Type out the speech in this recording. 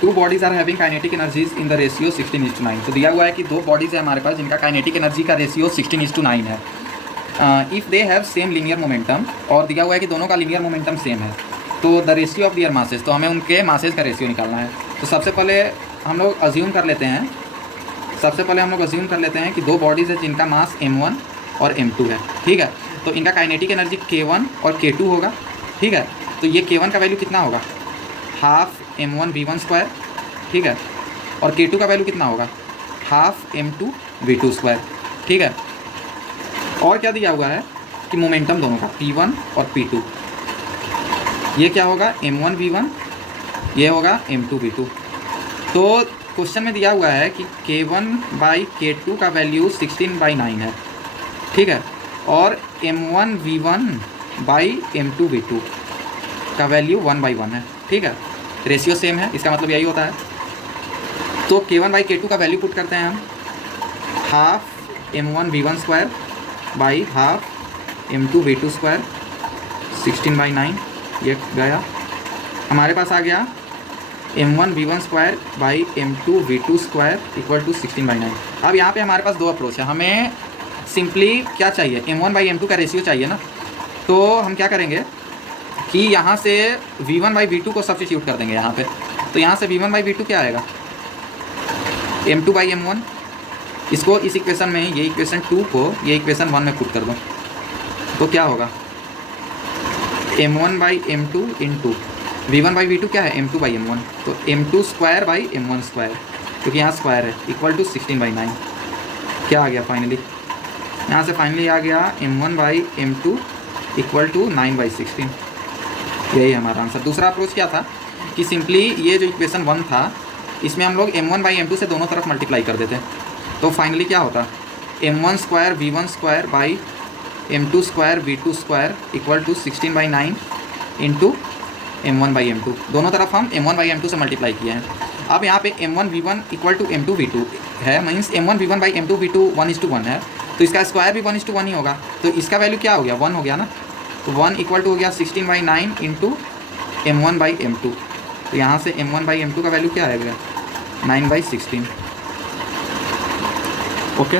To bodies are having kinetic energies in the ratio 16:9। तो दिया हुआ है कि दो बॉडीज़ है हमारे पास जिनका काइनेटिक एनर्जी का रेशियो 16:9 है। If they have same linear momentum, और दिया हुआ है कि दोनों का लीनियर मोमेंटम सेम है, तो the ratio of their masses, तो हमें उनके मासेस का रेशियो निकालना है। तो सबसे पहले हम लोग अज्यूम कर लेते हैं कि दो बॉडीज़ है जिनका मास m1 और m2 है। ठीक है, तो इनका काइनेटिक एनर्जी k1 और k2 होगा। ठीक है, तो ये k1 का वैल्यू कितना होगा, हाफ m1v1 स्क्वायर। ठीक है, और k2 का वैल्यू कितना होगा, हाफ m2v2 स्क्वायर। ठीक है, और क्या दिया हुआ है कि मोमेंटम दोनों का p1 और p2, ये क्या होगा m1v1, ये होगा m2v2। तो क्वेश्चन में दिया हुआ है कि k1/k2 का वैल्यू 16/9 है। ठीक है, और m1v1/m2v2 का वैल्यू 1/1 है। ठीक है, रेशियो सेम है, इसका मतलब यही होता है। तो k1/k2 का वैल्यू पुट करते हैं हम, half m1v1 square by half m2v2 square 16/9, ये गया। हमारे पास आ गया m1v1 square by m2v2 square equal to 16/9। अब यहाँ पे हमारे पास दो अप्रोच है, हमें सिंपली क्या चाहिए, m1/m2 का रेशियो चाहिए ना। तो हम क्या करेंगे कि यहाँ से v1/v2 को सब्स्टिट्यूट कर देंगे यहाँ पे। तो यहाँ से v1/v2 क्या आएगा, m2/m1। इसको इस इक्वेशन में, ये इक्वेशन 2 को ये इक्वेशन 1 में पुट कर दो, तो क्या होगा m1/m2 इंटू v1/v2 क्या है m2/m1, तो m2 square by m1 square, क्योंकि यहाँ स्क्वायर है, इक्वल टू 16/9। क्या आ गया फाइनली, यहाँ से फाइनली आ गया m1/m2 इक्वल टू 9/16। यही हमारा आंसर। दूसरा अप्रोच क्या था कि सिंपली ये जो इक्वेशन 1 था, इसमें हम लोग m1/m2 से दोनों तरफ मल्टीप्लाई कर देते, तो फाइनली क्या होता m1 square v1 square by m2 square v2 square equal to 16/9 into m1/m2। दोनों तरफ हम m1/m2 से मल्टीप्लाई किए हैं। अब यहाँ पे m1v1 इक्वल टू m2v2 है, मीन्स m1v1/m2v2 1:1 है, तो इसका स्क्वायर भी 1:1 ही होगा। तो इसका वैल्यू क्या हो गया, 1 हो गया ना। तो 1 इक्वल टू हो गया 16/9 इंटू m1/m2। तो यहाँ से m1/m2 का वैल्यू क्या आएगा, 9/16। ओके।